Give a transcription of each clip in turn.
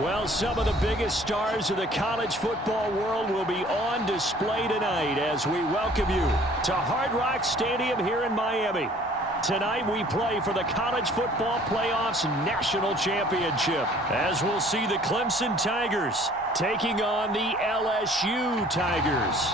Well, some of the biggest stars of the college football world will be on display tonight as we welcome you to Hard Rock Stadium here in Miami. Tonight we play for the College Football Playoffs National Championship as we'll see the Clemson Tigers taking on the LSU Tigers.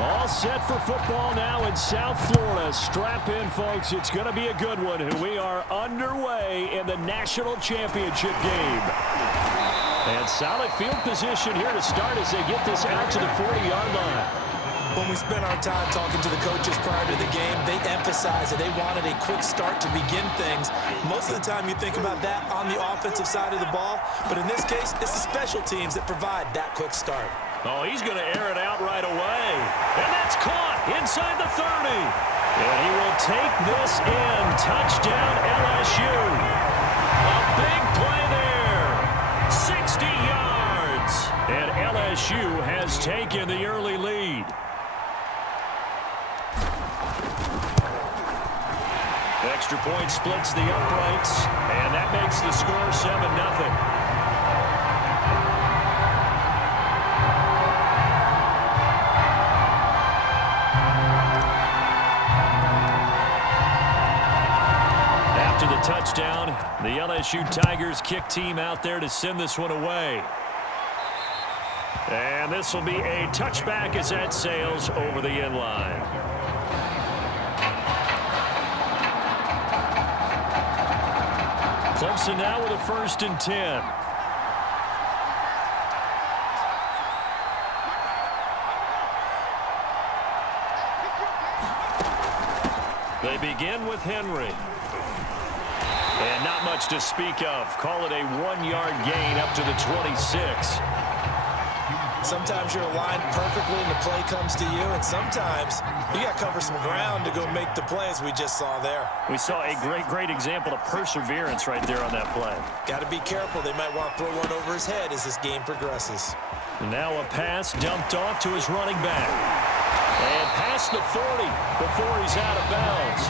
All set for football now in South Florida. Strap in, folks. It's going to be a good one. We are underway in the national championship game. And solid field position here to start as they get this out to the 40-yard line. When we spent our time talking to the coaches prior to the game, they emphasized that they wanted a quick start to begin things. Most of the time you think about that on the offensive side of the ball, but in this case, it's the special teams that provide that quick start. Oh, he's going to air it out right away. And that's caught inside the 30. And he will take this in. Touchdown, LSU. A big play there. 60 yards. And LSU has taken the early lead. Extra point splits the uprights. And that makes the score 7-0. Touchdown. The LSU Tigers kick team out there to send this one away. And this will be a touchback as that sails over the end line. Clemson now with a 1st and 10. They begin with Henry. And not much to speak of. Call it a 1-yard gain up to the 26. Sometimes you're aligned perfectly and the play comes to you, and sometimes you got to cover some ground to go make the play, as we just saw there. We saw a great example of perseverance right there on that play. Got to be careful. They might want to throw one over his head as this game progresses. And now a pass dumped off to his running back. And past the 40 before he's out of bounds.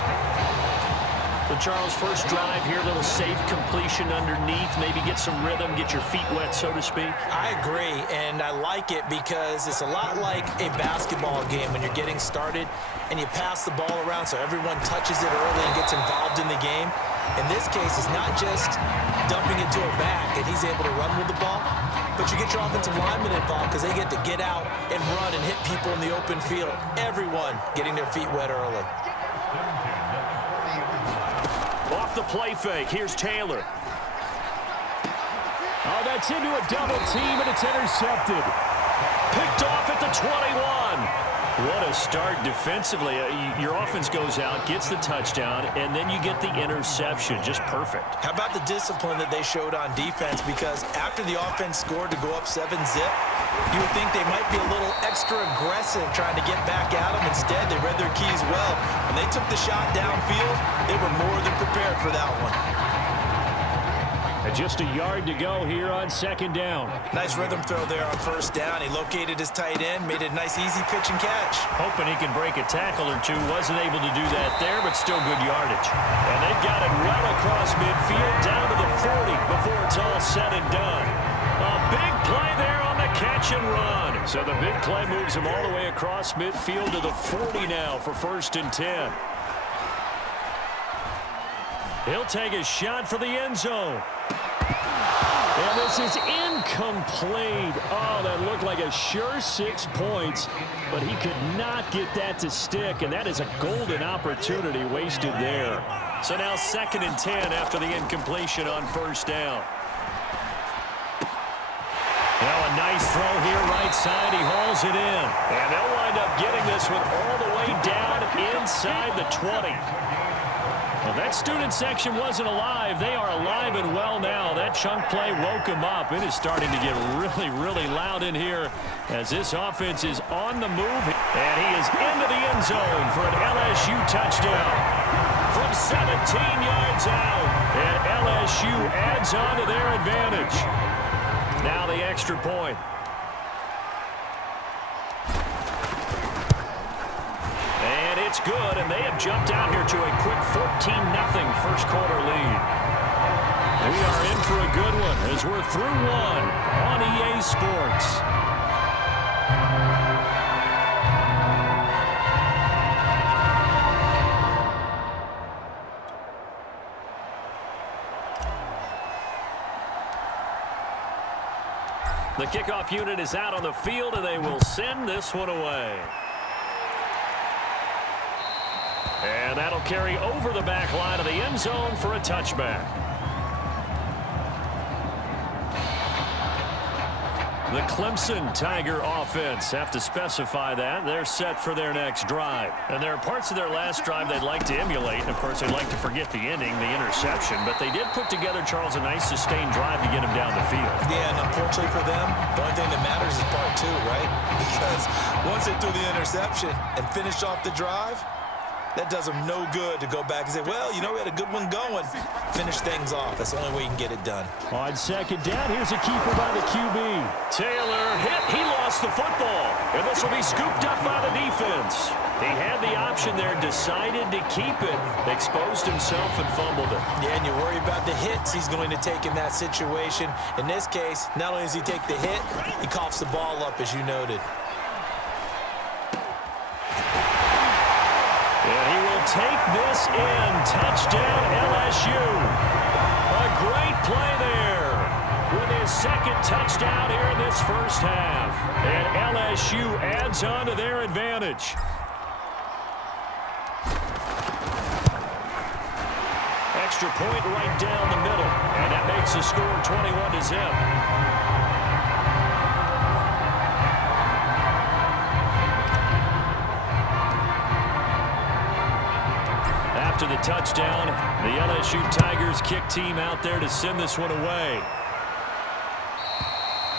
So, Charles, first drive here, a little safe completion underneath, maybe get some rhythm, get your feet wet, so to speak. I agree, and I like it because it's a lot like a basketball game when you're getting started and you pass the ball around so everyone touches it early and gets involved in the game. In this case, it's not just dumping it to a back and he's able to run with the ball, but you get your offensive linemen involved because they get to get out and run and hit people in the open field. Everyone getting their feet wet early. Off the play fake. Here's Taylor. Oh, that's into a double team, and it's intercepted. Picked off at the 21. What a start defensively. Your offense goes out, gets the touchdown, and then you get the interception. Just perfect. How about the discipline that they showed on defense? Because after the offense scored to go up 7-0, you would think they might be a little extra aggressive trying to get back at them. Instead, they read their keys well. When they took the shot downfield, they were more than prepared for that one. And just a yard to go here on 2nd down. Nice rhythm throw there on 1st down. He located his tight end, made a nice easy pitch and catch. Hoping he can break a tackle or two. Wasn't able to do that there, but still good yardage. And they've got it well across midfield down to the 40 before it's all said and done. A big play there on the catch and run. So the big play moves him all the way across midfield to the 40 now for 1st and 10. He'll take a shot for the end zone. And this is incomplete. Oh, that looked like a sure 6 points, but he could not get that to stick, and that is a golden opportunity wasted there. So now 2nd and 10 after the incompletion on 1st down. Now a nice throw here right side. He hauls it in. And they'll wind up getting this one all the way down inside the 20. Well, that student section wasn't alive. They are alive and well now. That chunk play woke them up. It is starting to get really, really loud in here as this offense is on the move. And he is into the end zone for an LSU touchdown from 17 yards out. And LSU adds on to their advantage. Now the extra point. And it's good, and they have jumped out here to a quick 14-0 first quarter lead. We are in for a good one as we're through one on EA Sports. The kickoff unit is out on the field, and they will send this one away. And that'll carry over the back line of the end zone for a touchback. The Clemson Tiger offense have to specify that. They're set for their next drive. And there are parts of their last drive they'd like to emulate. And, of course, they'd like to forget the ending, the interception. But they did put together, Charles, a nice sustained drive to get him down the field. Yeah, and unfortunately for them, the only thing that matters is part two, right? Because once they threw the interception and finished off the drive, that does them no good to go back and say, well, you know, we had a good one going. Finish things off. That's the only way you can get it done. On second down, here's a keeper by the QB. Taylor hit. He lost the football. And this will be scooped up by the defense. He had the option there, decided to keep it, exposed himself and fumbled it. Yeah, and you worry about the hits he's going to take in that situation. In this case, not only does he take the hit, he coughs the ball up, as you noted. And he will take this in. Touchdown, LSU. A great play there with his second touchdown here in this first half. And LSU adds on to their advantage. Extra point right down the middle. And that makes the score 21-0. After the touchdown, the LSU Tigers kick team out there to send this one away.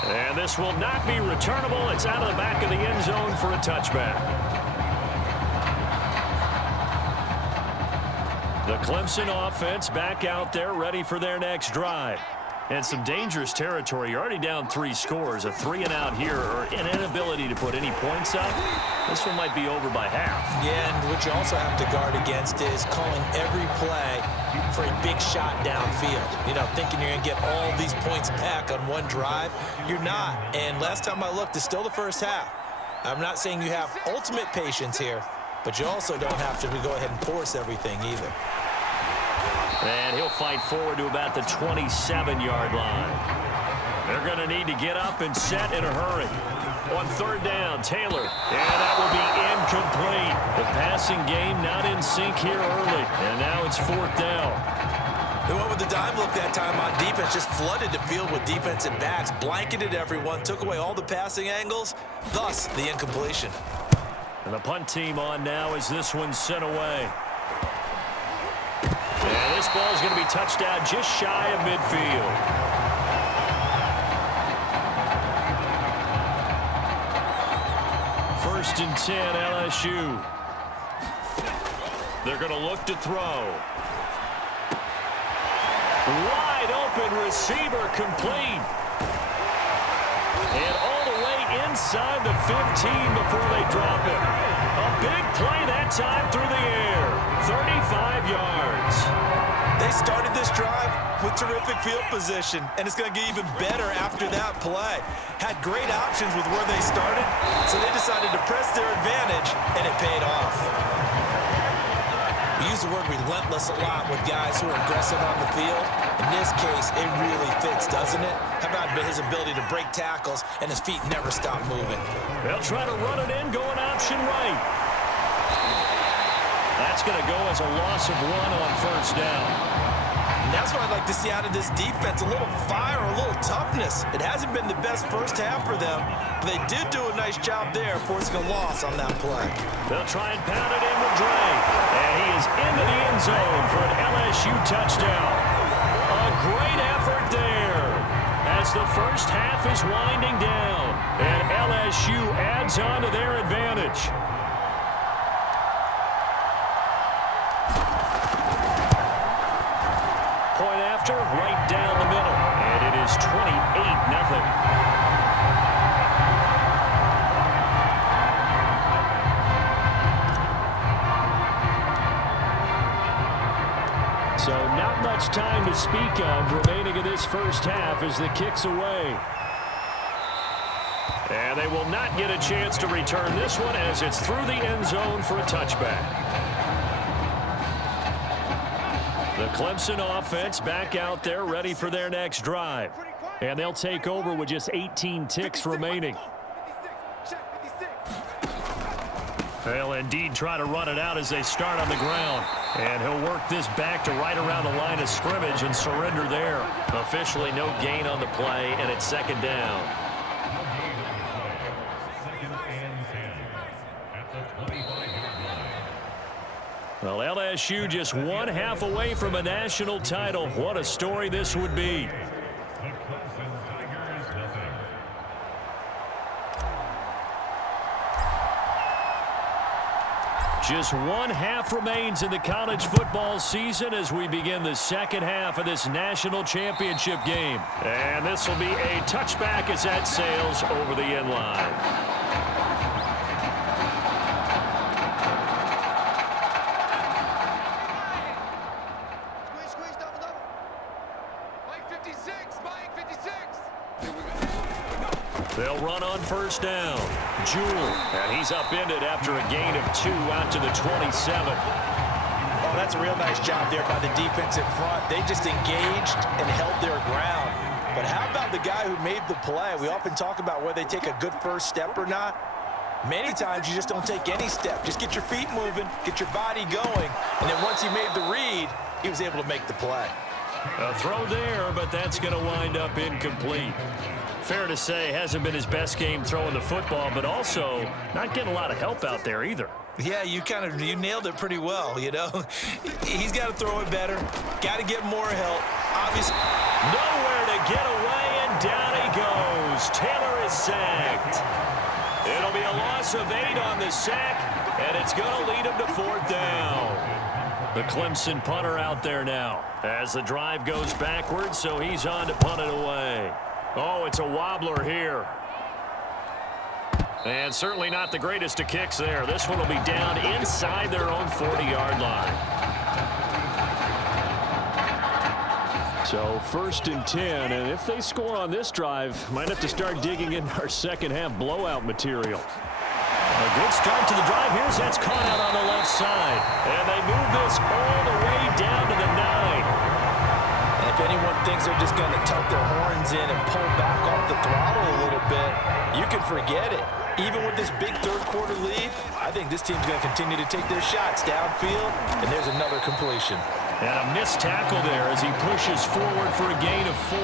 And this will not be returnable. It's out of the back of the end zone for a touchback. The Clemson offense back out there ready for their next drive. And some dangerous territory. You're already down 3 scores. A 3-and-out here, or an inability to put any points up. This one might be over by half. Yeah, and what you also have to guard against is calling every play for a big shot downfield. You know, thinking you're going to get all these points back on one drive. You're not. And last time I looked, it's still the first half. I'm not saying you have ultimate patience here, but you also don't have to go ahead and force everything either. And he'll fight forward to about the 27-yard line. They're going to need to get up and set in a hurry. On third down, Taylor. And that will be incomplete. The passing game not in sync here early. And now it's fourth down. They went with the dime look that time on defense. Just flooded the field with defensive backs. Blanketed everyone. Took away all the passing angles. Thus, the incompletion. And the punt team on now as this one's sent away. And this ball is going to be touched down just shy of midfield. First and 10, LSU. They're going to look to throw. Wide open receiver complete. And all the way inside the 15 before they drop it. A big play that time through the air. 35 yards. They started this drive with terrific field position, and it's going to get even better after that play. Had great options with where they started, so they decided to press their advantage, and it paid off. We use the word relentless a lot with guys who are aggressive on the field. In this case, it really fits, doesn't it? How about his ability to break tackles, and his feet never stop moving? They'll try to run it in, going option right. That's going to go as a loss of 1 on first down. And that's what I'd like to see out of this defense, a little fire, a little toughness. It hasn't been the best first half for them, but they did do a nice job there forcing a loss on that play. They'll try and pound it in with Dre. And he is into the end zone for an LSU touchdown. A great effort there as the first half is winding down. And LSU adds on to their advantage. Point after, right down the middle. And it is 28-0. So not much time to speak of remaining in this first half as the kick's away. And they will not get a chance to return this one as it's through the end zone for a touchback. The Clemson offense back out there ready for their next drive. And they'll take over with just 18 ticks remaining. They'll indeed try to run it out as they start on the ground. And he'll work this back to right around the line of scrimmage and surrender there. Officially no gain on the play, and it's second down. Well, LSU just one half away from a national title. What a story this would be. Just one half remains in the college football season as we begin the second half of this national championship game. And this will be a touchback as that sails over the end line. They'll run on first down. Jewell, and he's upended after a gain of 2 out to the 27. Oh, that's a real nice job there by the defensive front. They just engaged and held their ground. But how about the guy who made the play? We often talk about whether they take a good first step or not. Many times you just don't take any step. Just get your feet moving, get your body going, and then once he made the read, he was able to make the play. A throw there, but that's going to wind up incomplete. Fair to say, hasn't been his best game throwing the football, but also not getting a lot of help out there either. Yeah, you nailed it pretty well, you know. He's got to throw it better, got to get more help. Obviously, nowhere to get away, and down he goes. Taylor is sacked. It'll be a loss of 8 on the sack, and it's going to lead him to 4th down. The Clemson punter out there now as the drive goes backwards, so he's on to punt it away. Oh, it's a wobbler here. And certainly not the greatest of kicks there. This one will be down inside their own 40-yard line. So 1st and 10, and if they score on this drive, might have to start digging in our second half blowout material. A good start to the drive. Here's that's caught out on the left side. And they move this all the way down to the 9. If anyone thinks they're just going to tuck their horns in and pull back off the throttle a little bit, you can forget it. Even with this big third-quarter lead, I think this team's going to continue to take their shots downfield, and there's another completion. And a missed tackle there as he pushes forward for a gain of 4.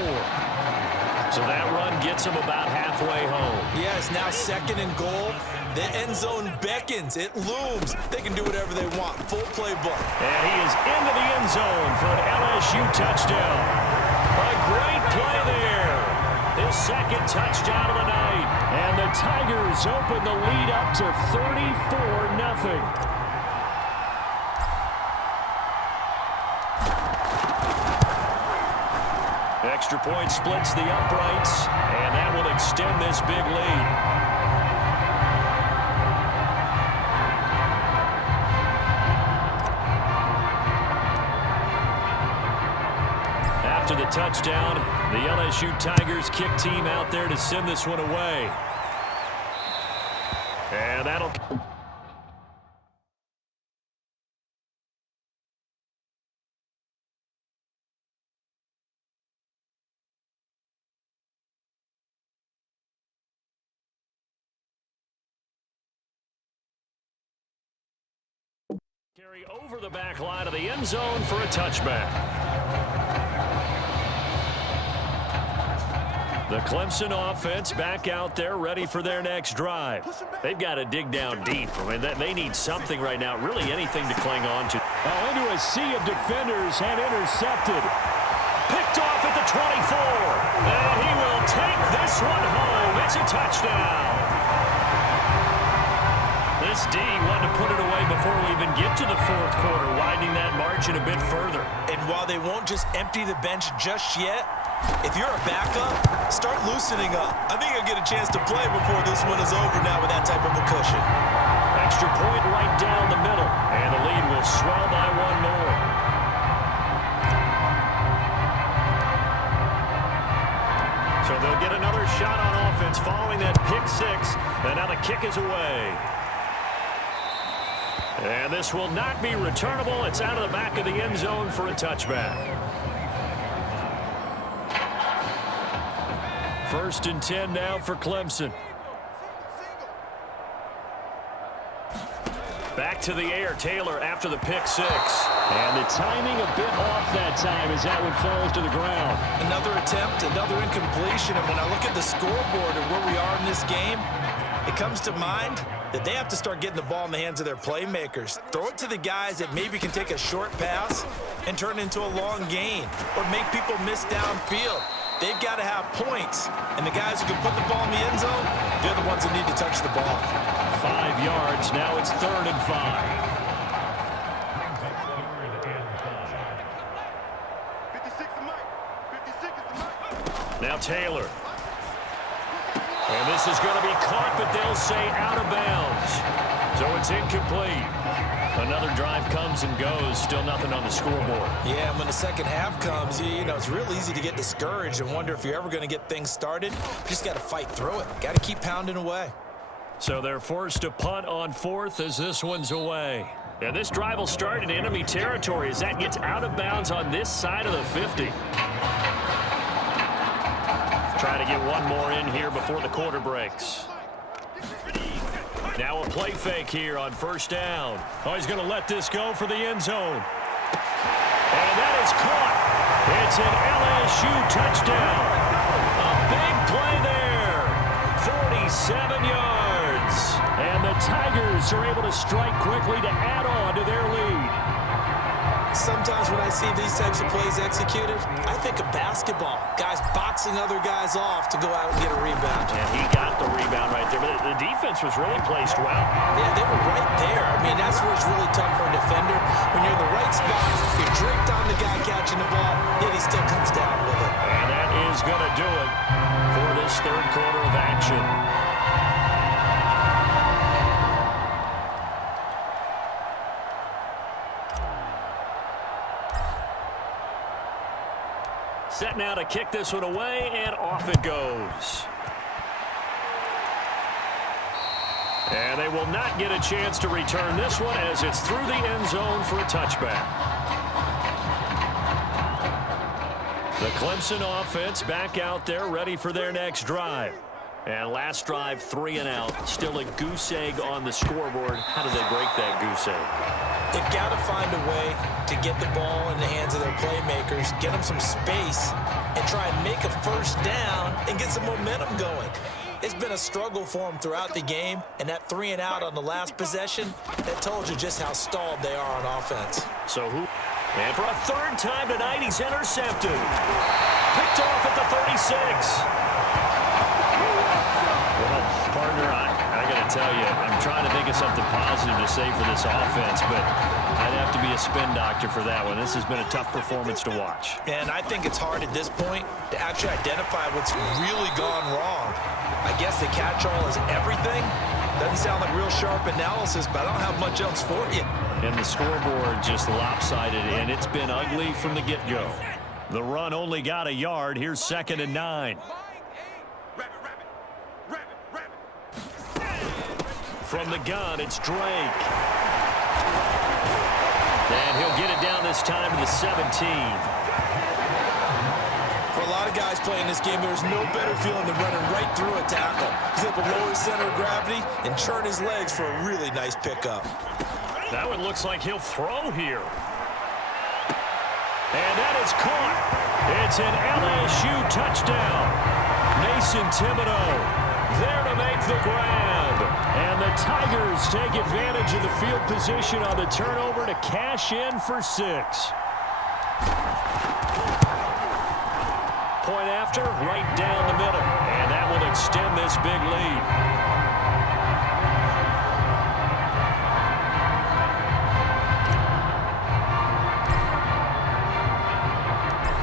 So that run gets him about halfway home. Yeah, it's now 2nd and goal. The end zone beckons. It looms. They can do whatever they want. Full playbook. And he is into the end zone for an LSU touchdown. A great play there. His 2nd touchdown of the night. And the Tigers open the lead up to 34-0. Extra point splits the uprights, and that will extend this big lead. After the touchdown, the LSU Tigers kick team out there to send this one away. And that'll... carry over the back line of the end zone for a touchback. The Clemson offense back out there ready for their next drive. They've got to dig down deep. I mean, they need something right now, really anything to cling on to. Into a sea of defenders and intercepted. Picked off at the 24. And he will take this one home. It's a touchdown. This D wanted to put it away before we even get to the fourth quarter, widening that margin a bit further. And while they won't just empty the bench just yet, if you're a backup, start loosening up. I think you'll get a chance to play before this one is over now with that type of a cushion. Extra point right down the middle, and the lead will swell by one more. So they'll get another shot on offense following that pick six, and now the kick is away. And this will not be returnable. It's out of the back of the end zone for a touchback. First and 10 now for Clemson. Back to the air, Taylor after the pick six. And the timing a bit off that time as that one falls to the ground. Another attempt, another incompletion. And when I look at the scoreboard and where we are in this game, it comes to mind that they have to start getting the ball in the hands of their playmakers. Throw it to the guys that maybe can take a short pass and turn it into a long gain or make people miss downfield. They've got to have points, and the guys who can put the ball in the end zone, they're the ones that need to touch the ball. 5 yards. Now it's 3rd and 5. 56 to Mike. 56 is the Mike. Now Taylor. And this is going to be caught, but they'll say out of bounds. So it's incomplete. Another drive comes and goes. Still nothing on the scoreboard. Yeah, and when the second half comes, you know, it's real easy to get discouraged and wonder if you're ever going to get things started. You just got to fight through it. Got to keep pounding away. So they're forced to punt on 4th as this one's away. And this drive will start in enemy territory as that gets out of bounds on this side of the 50. Try to get one more in here before the quarter breaks. Now a play fake here on 1st down. Oh, he's going to let this go for the end zone. And that is caught. It's an LSU touchdown. A big play there. 47 yards. And the Tigers are able to strike quickly to add on to their lead. Sometimes when I see these types of plays executed, I think of basketball. Guys boxing other guys off to go out and get a rebound. And he got the rebound right there, but the defense was really placed well. Yeah, they were right there. I mean, that's where it's really tough for a defender. When you're in the right spot, you're draped on the guy catching the ball, yet he still comes down with it. And that is going to do it for this 3rd quarter of action. Set now to kick this one away, and off it goes. And they will not get a chance to return this one as it's through the end zone for a touchback. The Clemson offense back out there ready for their next drive. And last drive, 3 and out. Still a goose egg on the scoreboard. How do they break that goose egg? They've got to find a way to get the ball in the hands of their playmakers, get them some space, and try and make a 1st down and get some momentum going. It's been a struggle for them throughout the game, and that 3 and out on the last possession, that told you just how stalled they are on offense. So who? And for a 3rd time tonight, he's intercepted. Picked off at the 36. Well, partner, I got to tell you, I'm trying to think of something positive to say for this offense, but I'd have to be a spin doctor for that one. This has been a tough performance to watch. And I think it's hard at this point to actually identify what's really gone wrong. I guess the catch-all is everything. Doesn't sound like real sharp analysis, but I don't have much else for you. And the scoreboard just lopsided, and it's been ugly from the get-go. The run only got a yard. Here's 2nd and 9. From the gun, it's Drake. And he'll get it down this time to the 17. For a lot of guys playing this game, there's no better feeling than running right through a tackle. He's able to lower his center of gravity and turn his legs for a really nice pickup. That one looks like he'll throw here. And that is caught. It's an LSU touchdown. Mason Thibodeau there to make the grab. And the Tigers take advantage of the field position on the turnover to cash in for 6. Point after, right down the middle. And that will extend this big lead.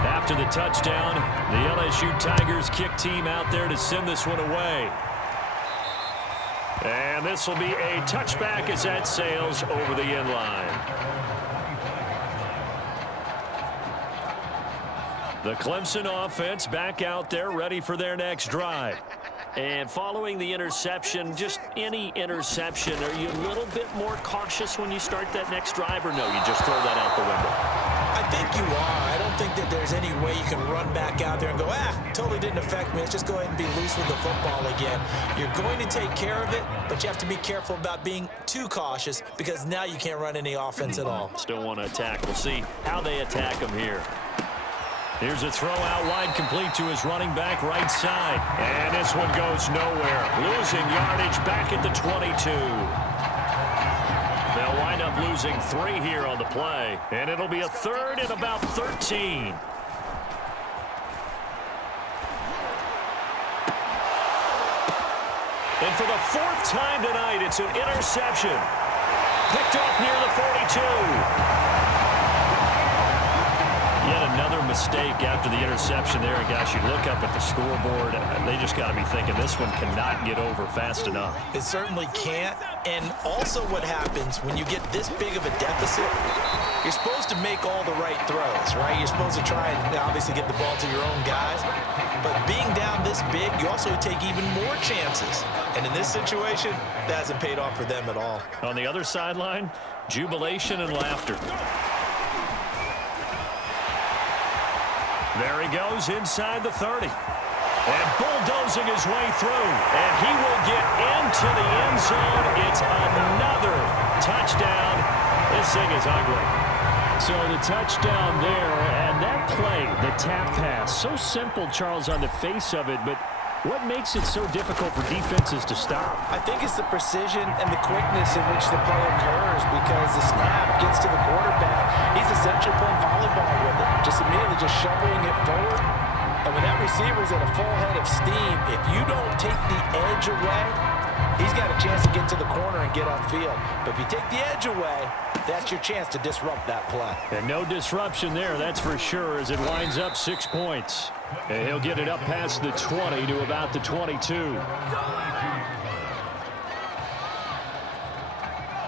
After the touchdown, the LSU Tigers kick team out there to send this one away. And this will be a touchback as that sails over the end line. The Clemson offense back out there ready for their next drive. And following the interception, just any interception, are you a little bit more cautious when you start that next drive, or no, you just throw that out the window? I think you are. I don't think that there's any way you can run back out there and go, totally didn't affect me. Let's just go ahead and be loose with the football again. You're going to take care of it, but you have to be careful about being too cautious because now you can't run any offense at all. Still want to attack. We'll see how they attack him here. Here's a throw out wide, complete to his running back right side. And this one goes nowhere. Losing yardage back at the 22. They'll wind up losing 3 here on the play. And it'll be a 3rd and about 13. And for the 4th time tonight, it's an interception. Picked off near the 42. Yet another mistake after the interception there. And gosh, you look up at the scoreboard, they just got to be thinking this one cannot get over fast enough. It certainly can't. And also what happens when you get this big of a deficit, you're supposed to make all the right throws, right? You're supposed to try and obviously get the ball to your own guys. But being down this big, you also take even more chances. And in this situation, that hasn't paid off for them at all. On the other sideline, jubilation and laughter. There he goes inside the 30. And bulldozing his way through. And he will get into the end zone. It's another touchdown. This thing is ugly. So the touchdown there, and that play, the tap pass, so simple, Charles, on the face of it, but what makes it so difficult for defenses to stop? I think it's the precision and the quickness in which the play occurs because the snap gets to the quarterback. He's essentially playing volleyball with it, just immediately just shoveling it forward. And when that receiver's at a full head of steam, if you don't take the edge away, he's got a chance to get to the corner and get upfield. But if you take the edge away, that's your chance to disrupt that play. And no disruption there, that's for sure, as it winds up 6 points. And he'll get it up past the 20 to about the 22.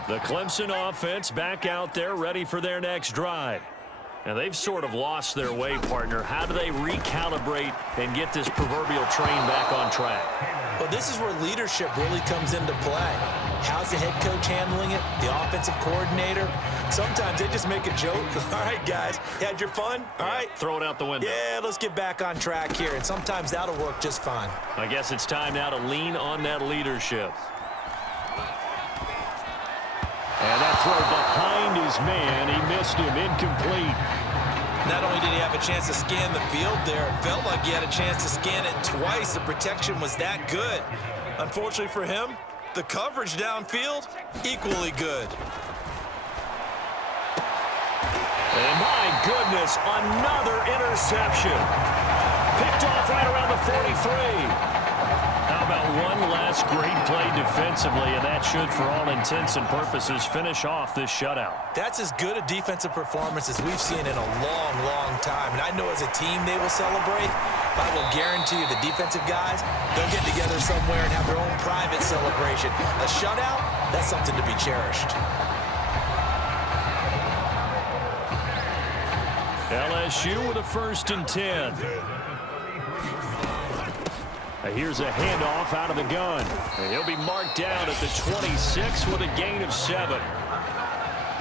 The Clemson offense back out there ready for their next drive. And they've sort of lost their way, partner. How do they recalibrate and get this proverbial train back on track? Well, this is where leadership really comes into play. How's the head coach handling it? The offensive coordinator? Sometimes they just make a joke. All right, guys, you had your fun? All right. Throw it out the window. Yeah, let's get back on track here. And sometimes that'll work just fine. I guess it's time now to lean on that leadership. And that throw behind his man. He missed him. Incomplete. Not only did he have a chance to scan the field there, it felt like he had a chance to scan it twice. The protection was that good. Unfortunately for him, the coverage downfield, equally good. And my goodness, another interception. Picked off right around the 43. How about one last great play defensively, and that should, for all intents and purposes, finish off this shutout. That's as good a defensive performance as we've seen in a long, long time. And I know as a team they will celebrate, but I will guarantee you the defensive guys, they'll get together somewhere and have their own private celebration. A shutout, that's something to be cherished. LSU with a 1st and 10. Here's a handoff out of the gun. And he'll be marked down at the 26 with a gain of 7.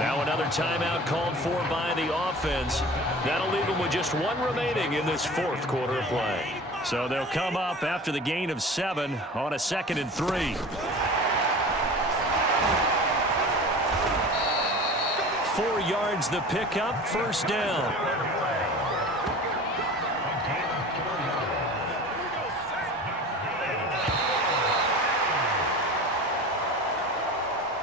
Now another timeout called for by the offense. That'll leave them with just 1 remaining in this 4th quarter of play. So they'll come up after the gain of 7 on a 2nd and 3. 4 yards the pickup, 1st down.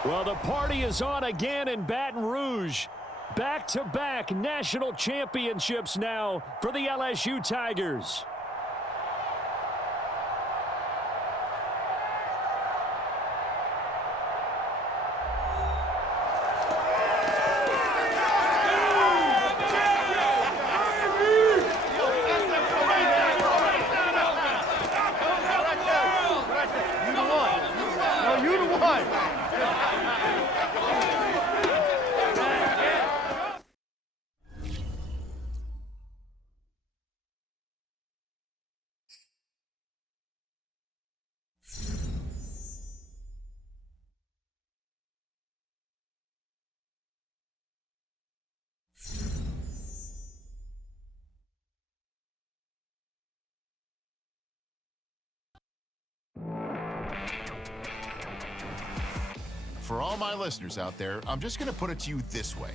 Well, the party is on again in Baton Rouge. Back-to-back national championships now for the LSU Tigers. For all my listeners out there, I'm just going to put it to you this way.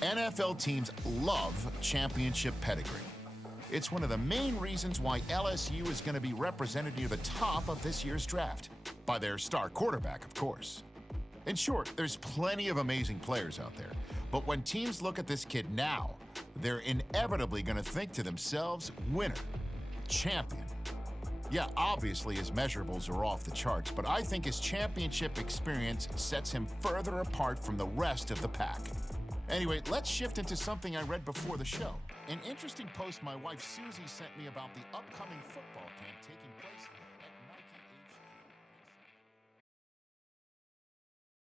NFL teams love championship pedigree. It's one of the main reasons why LSU is going to be represented near the top of this year's draft. By their star quarterback, of course. In short, there's plenty of amazing players out there. But when teams look at this kid now, they're inevitably going to think to themselves, winner, champion. Yeah, obviously his measurables are off the charts, but I think his championship experience sets him further apart from the rest of the pack. Anyway, let's shift into something I read before the show. An interesting post my wife Susie sent me about the upcoming football camp taking place.